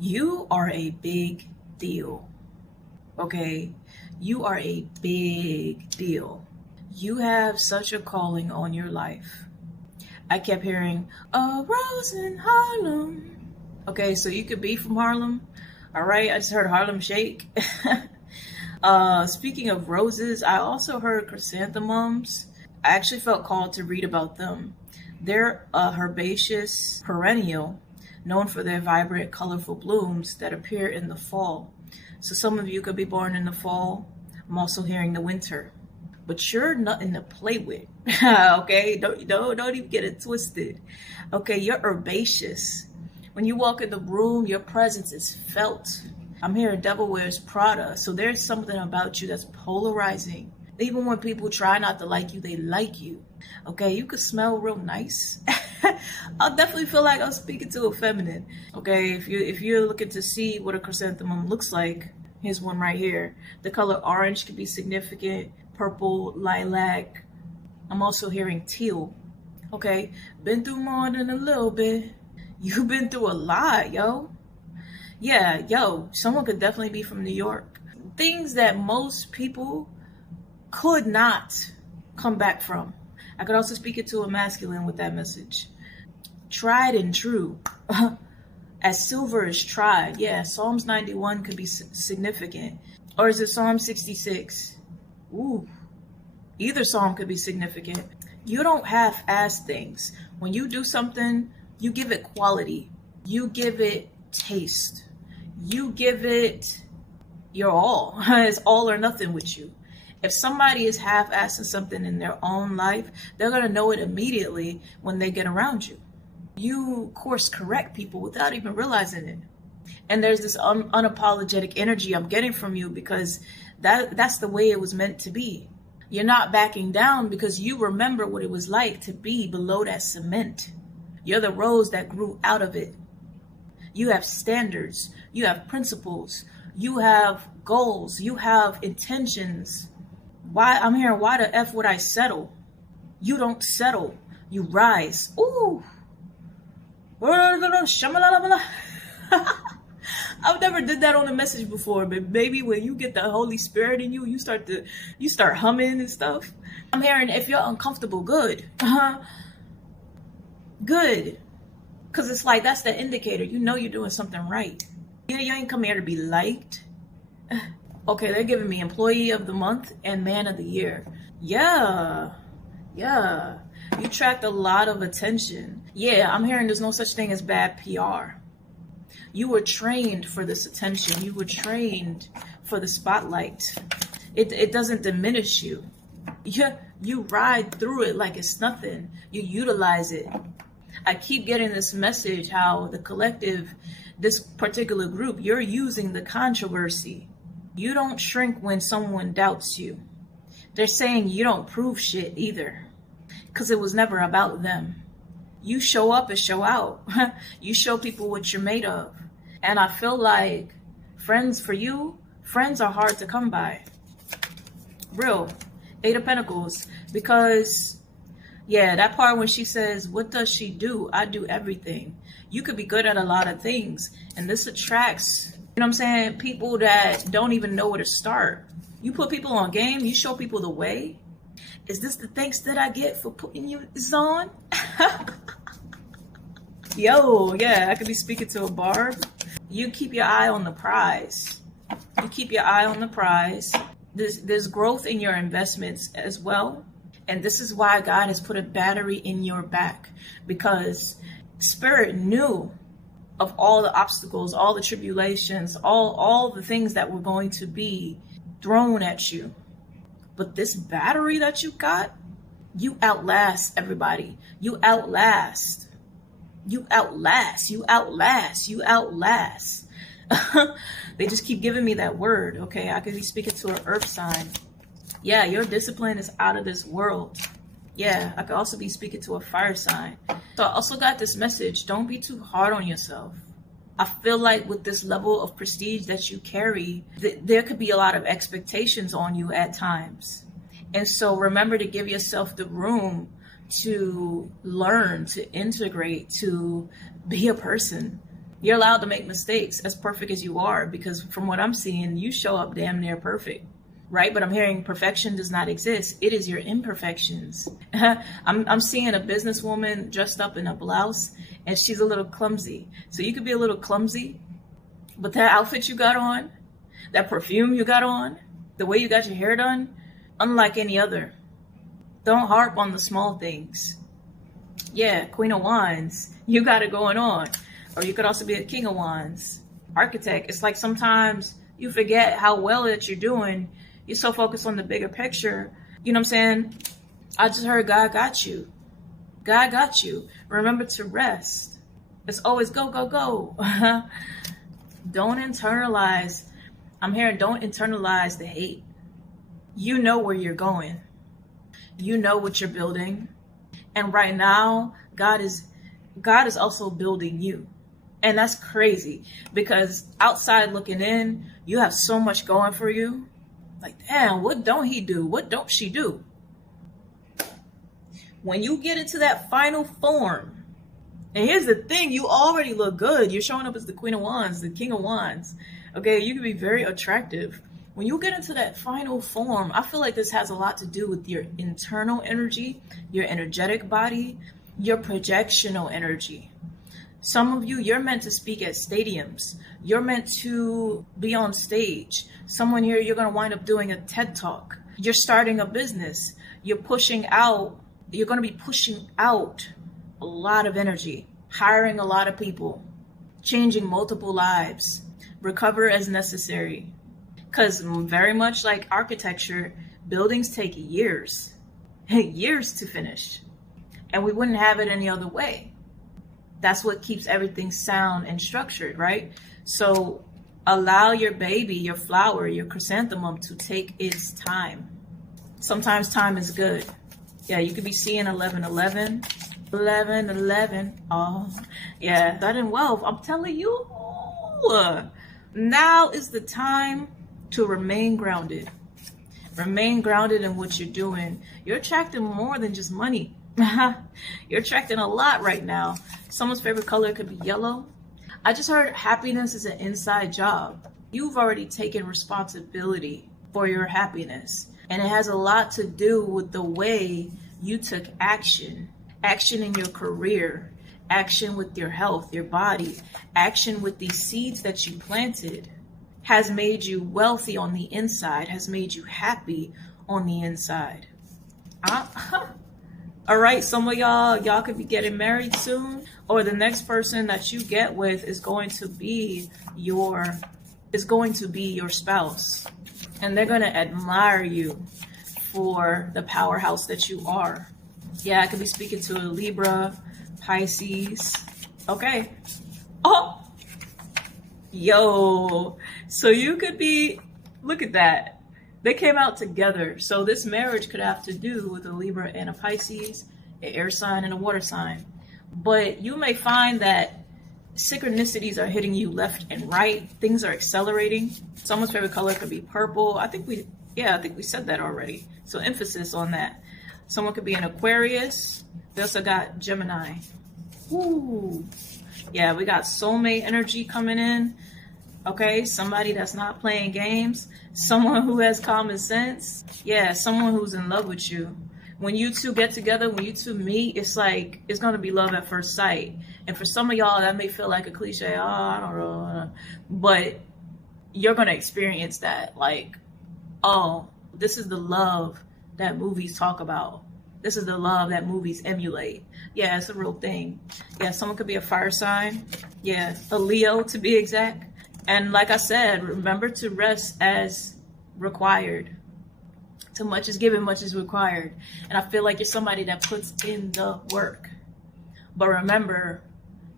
You are a big deal. Okay? You are a big deal. You have such a calling on your life. I kept hearing, a rose in Harlem. Okay, so you could be from Harlem. All right, I just heard Harlem Shake. Speaking of roses, I also heard chrysanthemums. I actually felt called to read about them. They're a herbaceous perennial known for their vibrant, colorful blooms that appear in the fall. So some of you could be born in the fall. I'm also hearing the winter. But you're nothing to play with. Okay? Don't even get it twisted. Okay, you're herbaceous. When you walk in the room, your presence is felt. I'm hearing Devil Wears Prada. So there's something about you that's polarizing. Even when people try not to like you, they like you. Okay, you could smell real nice. I'll definitely feel like I'm speaking to a feminine. Okay, if you're looking to see what a chrysanthemum looks like, here's one right here. The color orange could be significant. Purple, lilac. I'm also hearing teal. Okay, been through more than a little bit. You've been through a lot, yo. Yeah, yo, someone could definitely be from New York. Things that most people could not come back from. I could also speak it to a masculine with that message. Tried and true. As silver is tried. Yeah, Psalms 91 could be significant. Or is it Psalm 66? Ooh. Either psalm could be significant. You don't half-ass things. When you do something, you give it quality. You give it taste. You give it your all. It's all or nothing with you. If somebody is half-assing something in their own life, they're going to know it immediately when they get around you. You course correct people without even realizing it. And there's this unapologetic energy I'm getting from you because that's the way it was meant to be. You're not backing down because you remember what it was like to be below that cement. You're the rose that grew out of it. You have standards. You have principles. You have goals. You have intentions. Why I'm hearing, why the F would I settle? You don't settle. You rise. Ooh. I've never did that on a message before, but maybe when you get the Holy Spirit in you, you start humming and stuff. I'm hearing, if you're uncomfortable, good. Good. Because it's like, that's the indicator. You know you're doing something right. You ain't come here to be liked. Okay, they're giving me Employee of the Month and Man of the Year. Yeah. You attract a lot of attention. Yeah, I'm hearing there's no such thing as bad PR. You were trained for this attention. You were trained for the spotlight. It doesn't diminish you. You ride through it like it's nothing. You utilize it. I keep getting this message how the collective, this particular group, you're using the controversy. You don't shrink when someone doubts you. They're saying you don't prove shit either, because it was never about them. You show up and show out. You show people what you're made of. And I feel like friends for you, friends are hard to come by. Real. Eight of Pentacles. Because, yeah, that part when she says, what does she do? I do everything. You could be good at a lot of things. And this attracts, you know what I'm saying, people that don't even know where to start. You put people on game. You show people the way. Is this the thanks that I get for putting you this on? Yo, yeah, I could be speaking to a barb. You keep your eye on the prize. You keep your eye on the prize. There's growth in your investments as well. And this is why God has put a battery in your back. Because Spirit knew of all the obstacles, all the tribulations, all the things that were going to be thrown at you. But this battery that you got, you outlast everybody. You outlast. You outlast. You outlast. You outlast. They just keep giving me that word. Okay, I could be speaking to an earth sign. Yeah, your discipline is out of this world. Yeah, I could also be speaking to a fire sign. So I also got this message. Don't be too hard on yourself. I feel like with this level of prestige that you carry, there could be a lot of expectations on you at times. And so remember to give yourself the room to learn, to integrate, to be a person. You're allowed to make mistakes, as perfect as you are, because from what I'm seeing, you show up damn near perfect, right? But I'm hearing perfection does not exist. It is your imperfections. I'm seeing a businesswoman dressed up in a blouse, and she's a little clumsy. So you could be a little clumsy, but that outfit you got on, that perfume you got on, the way you got your hair done, unlike any other. Don't harp on the small things. Yeah, Queen of Wands, you got it going on. Or you could also be a King of Wands. Architect, it's like sometimes you forget how well that you're doing. You're so focused on the bigger picture. You know what I'm saying? I just heard God got you. God got you. Remember to rest. It's always go, go, go. Don't internalize. I'm hearing don't internalize the hate. You know where you're going. You know what you're building. And right now, God is also building you. And that's crazy because outside looking in, you have so much going for you. Like, damn, what don't he do? What don't she do? When you get into that final form, and here's the thing, you already look good. You're showing up as the Queen of Wands, the King of Wands. Okay, you can be very attractive. When you get into that final form, I feel like this has a lot to do with your internal energy, your energetic body, your projectional energy. Some of you, you're meant to speak at stadiums. You're meant to be on stage. Someone here, you're going to wind up doing a TED Talk. You're starting a business. You're pushing out. You're going to be pushing out a lot of energy, hiring a lot of people, changing multiple lives. Recover as necessary. Because very much like architecture, buildings take years, years to finish. And we wouldn't have it any other way. That's what keeps everything sound and structured, right? So allow your baby, your flower, your chrysanthemum to take its time. Sometimes time is good. Yeah, you could be seeing 1111. 1111. Oh, yeah. Sudden wealth. I'm telling you. Now is the time to remain grounded. Remain grounded in what you're doing. You're attracting more than just money. You're attracting a lot right now. Someone's favorite color could be yellow. I just heard happiness is an inside job. You've already taken responsibility for your happiness. And it has a lot to do with the way you took action. Action in your career. Action with your health, your body. Action with these seeds that you planted has made you wealthy on the inside, has made you happy on the inside. All right, some of y'all could be getting married soon, or the next person that you get with is going to be your spouse, and they're going to admire you for the powerhouse that you are. Yeah, I could be speaking to a Libra, Pisces. Okay. Oh, yo. So you could be, look at that. They came out together. So this marriage could have to do with a Libra and a Pisces, an air sign and a water sign. But you may find that synchronicities are hitting you left and right. Things are accelerating. Someone's favorite color could be purple. I think we said that already. So emphasis on that. Someone could be an Aquarius. They also got Gemini. Ooh. Yeah, we got soulmate energy coming in. Okay, somebody that's not playing games. Someone who has common sense. Yeah, someone who's in love with you. When you two get together, when you two meet, it's like, it's going to be love at first sight. And for some of y'all, that may feel like a cliche. Oh, I don't know. But you're going to experience that. Like, oh, this is the love that movies talk about. This is the love that movies emulate. Yeah, it's a real thing. Yeah, someone could be a fire sign. Yeah, a Leo to be exact. And like I said, remember to rest as required. Too much is given, much is required. And I feel like you're somebody that puts in the work. But remember,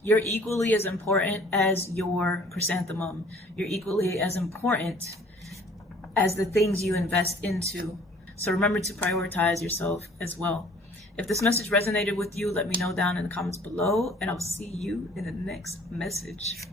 you're equally as important as your chrysanthemum. You're equally as important as the things you invest into. So remember to prioritize yourself as well. If this message resonated with you, let me know down in the comments below, and I'll see you in the next message.